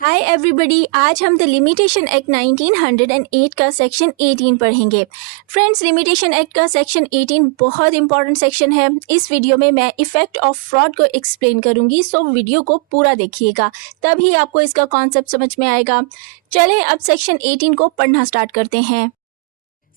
Hi everybody, आज हम the limitation act 1908 का सेक्शन 18 पढ़ेंगे। फ्रेंड्स, लिमिटेशन एक्ट का सेक्शन 18 बहुत इंपॉर्टेंट सेक्शन है। इस वीडियो में मैं इफेक्ट ऑफ फ्रॉड को एक्सप्लेन करूंगी, सो वीडियो को पूरा देखिएगा, तभी आपको इसका कॉन्सेप्ट समझ में आएगा। चलें अब सेक्शन 18 को पढ़ना स्टार्ट करते हैं।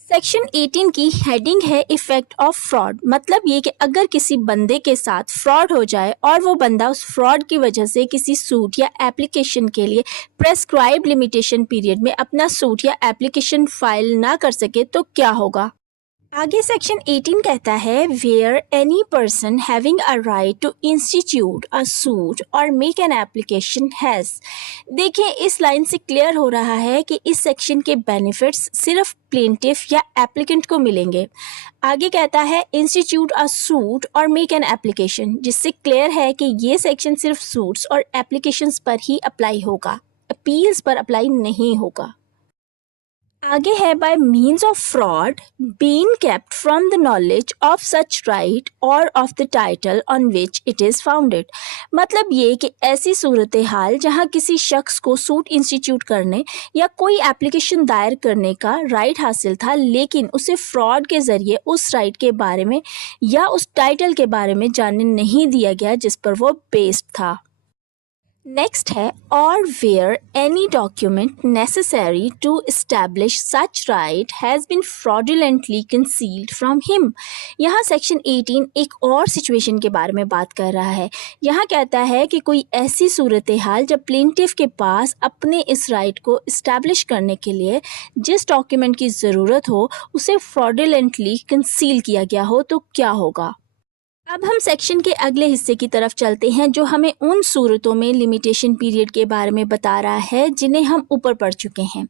सेक्शन 18 की हेडिंग है इफेक्ट ऑफ फ्रॉड। मतलब ये कि अगर किसी बंदे के साथ फ्रॉड हो जाए और वो बंदा उस फ्रॉड की वजह से किसी सूट या एप्लीकेशन के लिए प्रेस्क्राइब लिमिटेशन पीरियड में अपना सूट या एप्लीकेशन फाइल ना कर सके तो क्या होगा। आगे सेक्शन 18 कहता है where any person having a right to institute a suit or make an application has. देखिए, इस लाइन से क्लियर हो रहा है कि इस सेक्शन के बेनिफिट्स सिर्फ प्लेंटिफ या एप्लीकेंट को मिलेंगे। आगे कहता है institute a suit or make an application, जिससे क्लियर है कि ये सेक्शन सिर्फ सूट्स और एप्लीकेशंस पर ही अप्लाई होगा, अपील्स पर अप्लाई नहीं होगा। आगे है by means of fraud being kept from the knowledge of such right or of the title on which it is founded. मतलब ये कि ऐसी सूरत हाल जहाँ किसी शख्स को सूट इंस्टीट्यूट करने या कोई एप्लीकेशन दायर करने का राइट हासिल था, लेकिन उसे फ्रॉड के ज़रिए उस राइट के बारे में या उस टाइटल के बारे में जानने नहीं दिया गया जिस पर वो बेस्ड था। नेक्स्ट है और where any document necessary to establish such right has been fraudulently concealed from him. यहाँ सेक्शन 18 एक और सिचुएशन के बारे में बात कर रहा है। यहाँ कहता है कि कोई ऐसी सूरत हाल जब प्लेंटिफ के पास अपने इस राइट को इस्टेब्लिश करने के लिए जिस डॉक्यूमेंट की ज़रूरत हो उसे फ्रॉडुलेंटली कंसील किया गया हो तो क्या होगा। अब हम सेक्शन के अगले हिस्से की तरफ चलते हैं जो हमें उन सूरतों में लिमिटेशन पीरियड के बारे में बता रहा है जिन्हें हम ऊपर पढ़ चुके हैं।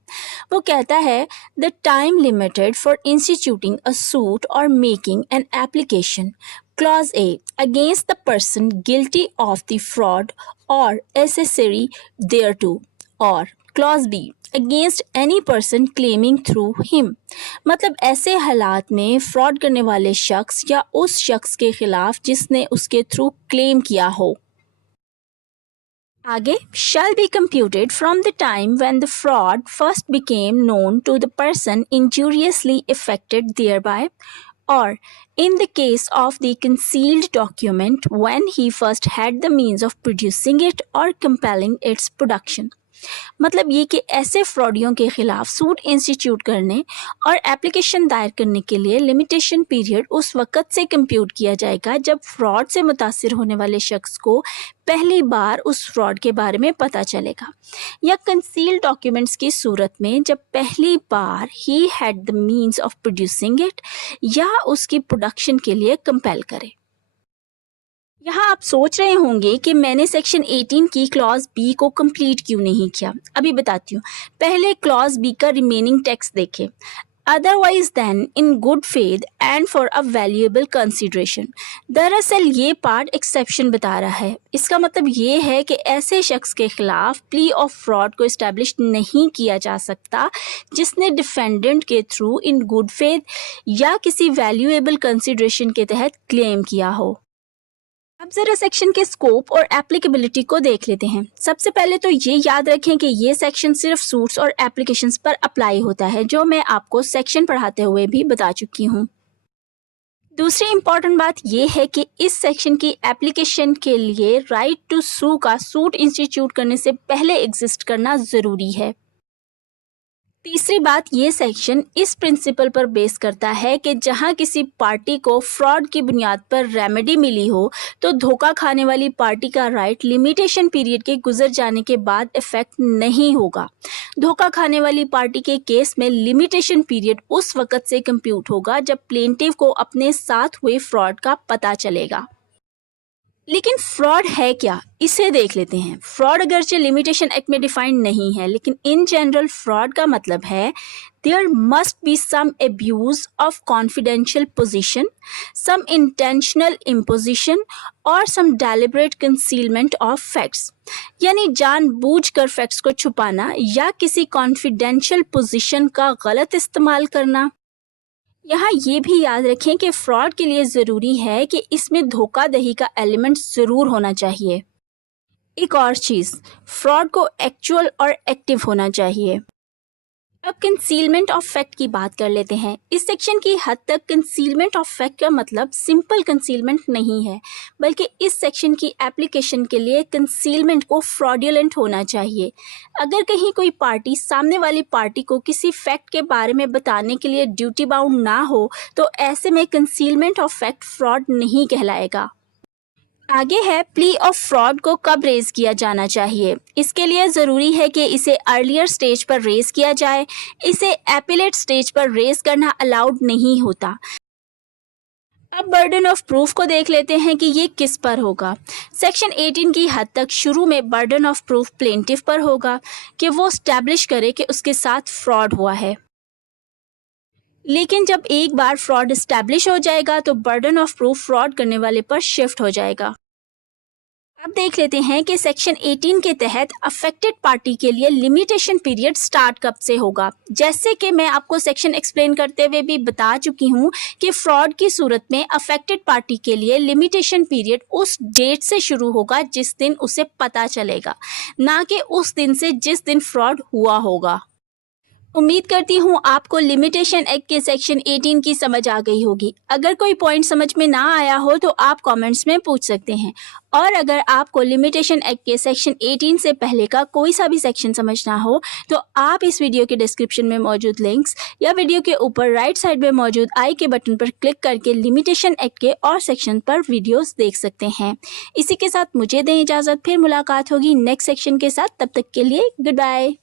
वो कहता है the time limited for instituting a suit or making an application clause A against the person guilty of the fraud or accessory thereto or clause B against any person claiming through him. मतलब ऐसे हालात में fraud करने वाले शख्स या उस शख्स के खिलाफ जिसने उसके थ्रू क्लेम किया हो। आगे shall be computed from the time when the fraud first became known to the person injuriously affected thereby, or in the case of the concealed document when he first had the means of producing it or compelling its production। मतलब ये कि ऐसे फ्रॉडियों के खिलाफ suit institute करने और application दायर करने के लिए लिमिटेशन पीरियड उस वक़्त से कंप्यूट किया जाएगा जब फ्रॉड से मुतासिर होने वाले शख्स को पहली बार उस फ्रॉड के बारे में पता चलेगा, या कंसील्ड डॉक्यूमेंट्स की सूरत में जब पहली बार ही had the means of producing it या उसकी प्रोडक्शन के लिए कंपेल करे। यहाँ आप सोच रहे होंगे कि मैंने सेक्शन 18 की क्लॉज बी को कंप्लीट क्यों नहीं किया। अभी बताती हूँ। पहले क्लॉज बी का रिमेनिंग टेक्स्ट देखें। Otherwise then in good faith and for a valuable consideration. दरअसल ये पार्ट एक्सेप्शन बता रहा है। इसका मतलब ये है कि ऐसे शख्स के खिलाफ प्ली ऑफ फ्रॉड को इस्टेब्लिश नहीं किया जा सकता जिसने डिफेंडेंट के थ्रू इन गुड फेथ या किसी वैल्यूएबल कंसिडरेशन के तहत क्लेम किया हो। अब जरा सेक्शन के स्कोप और एप्लीकेबिलिटी को देख लेते हैं। सबसे पहले तो ये याद रखें कि ये सेक्शन सिर्फ सूट्स और एप्लीकेशंस पर अप्लाई होता है, जो मैं आपको सेक्शन पढ़ाते हुए भी बता चुकी हूँ। दूसरी इंपॉर्टेंट बात यह है कि इस सेक्शन की एप्लीकेशन के लिए राइट टू सू का सूट इंस्टीट्यूट करने से पहले एग्जिस्ट करना ज़रूरी है। तीसरी बात, ये सेक्शन इस प्रिंसिपल पर बेस करता है कि जहां किसी पार्टी को फ्रॉड की बुनियाद पर रेमेडी मिली हो तो धोखा खाने वाली पार्टी का राइट लिमिटेशन पीरियड के गुजर जाने के बाद इफेक्ट नहीं होगा। धोखा खाने वाली पार्टी के केस में लिमिटेशन पीरियड उस वक़्त से कंप्यूट होगा जब प्लेंटिव को अपने साथ हुए फ्रॉड का पता चलेगा। लेकिन फ्रॉड है क्या, इसे देख लेते हैं। फ्रॉड अगरचे लिमिटेशन एक्ट में डिफाइंड नहीं है, लेकिन इन जनरल फ्रॉड का मतलब है there must be some abuse of confidential position, some intentional imposition or some deliberate concealment of facts. यानी जानबूझकर फैक्ट्स को छुपाना या किसी कॉन्फिडेंशियल पोजीशन का गलत इस्तेमाल करना। यहाँ ये भी याद रखें कि फ्रॉड के लिए ज़रूरी है कि इसमें धोखाधड़ी का एलिमेंट ज़रूर होना चाहिए। एक और चीज़, फ्रॉड को एक्चुअल और एक्टिव होना चाहिए। अब कंसीलमेंट ऑफ फैक्ट की बात कर लेते हैं। इस सेक्शन की हद तक कंसीलमेंट ऑफ फैक्ट का मतलब सिंपल कंसीलमेंट नहीं है, बल्कि इस सेक्शन की एप्लीकेशन के लिए कंसीलमेंट को फ्रॉडुलेंट होना चाहिए। अगर कहीं कोई पार्टी सामने वाली पार्टी को किसी फैक्ट के बारे में बताने के लिए ड्यूटी बाउंड ना हो, तो ऐसे में कंसीलमेंट ऑफ फैक्ट फ्रॉड नहीं कहलाएगा। आगे है प्ली ऑफ फ्रॉड को कब रेज किया जाना चाहिए। इसके लिए ज़रूरी है कि इसे अर्लियर स्टेज पर रेज किया जाए। इसे एपिलेट स्टेज पर रेज करना अलाउड नहीं होता। अब बर्डन ऑफ प्रूफ को देख लेते हैं कि ये किस पर होगा। सेक्शन 18 की हद तक शुरू में बर्डन ऑफ प्रूफ प्लेंटिफ पर होगा कि वो स्टैब्लिश करे कि उसके साथ फ्रॉड हुआ है। लेकिन जब एक बार फ्रॉड स्टैब्लिश हो जाएगा तो बर्डन ऑफ प्रूफ फ्रॉड करने वाले पर शिफ्ट हो जाएगा। अब देख लेते हैं कि सेक्शन 18 के तहत अफेक्टेड पार्टी के लिए लिमिटेशन पीरियड स्टार्ट कब से होगा। जैसे कि मैं आपको सेक्शन एक्सप्लेन करते हुए भी बता चुकी हूँ कि फ्रॉड की सूरत में अफेक्टेड पार्टी के लिए लिमिटेशन पीरियड उस डेट से शुरू होगा जिस दिन उसे पता चलेगा, ना कि उस दिन से जिस दिन फ्रॉड हुआ होगा। उम्मीद करती हूँ आपको लिमिटेशन एक्ट के सेक्शन 18 की समझ आ गई होगी। अगर कोई पॉइंट समझ में ना आया हो तो आप कमेंट्स में पूछ सकते हैं। और अगर आपको लिमिटेशन एक्ट के सेक्शन 18 से पहले का कोई सा भी सेक्शन समझना हो तो आप इस वीडियो के डिस्क्रिप्शन में मौजूद लिंक्स या वीडियो के ऊपर राइट साइड में मौजूद आई के बटन पर क्लिक करके लिमिटेशन एक्ट के और सेक्शन पर वीडियोस देख सकते हैं। इसी के साथ मुझे दें इजाज़त, फिर मुलाकात होगी नेक्स्ट सेक्शन के साथ। तब तक के लिए गुड बाय।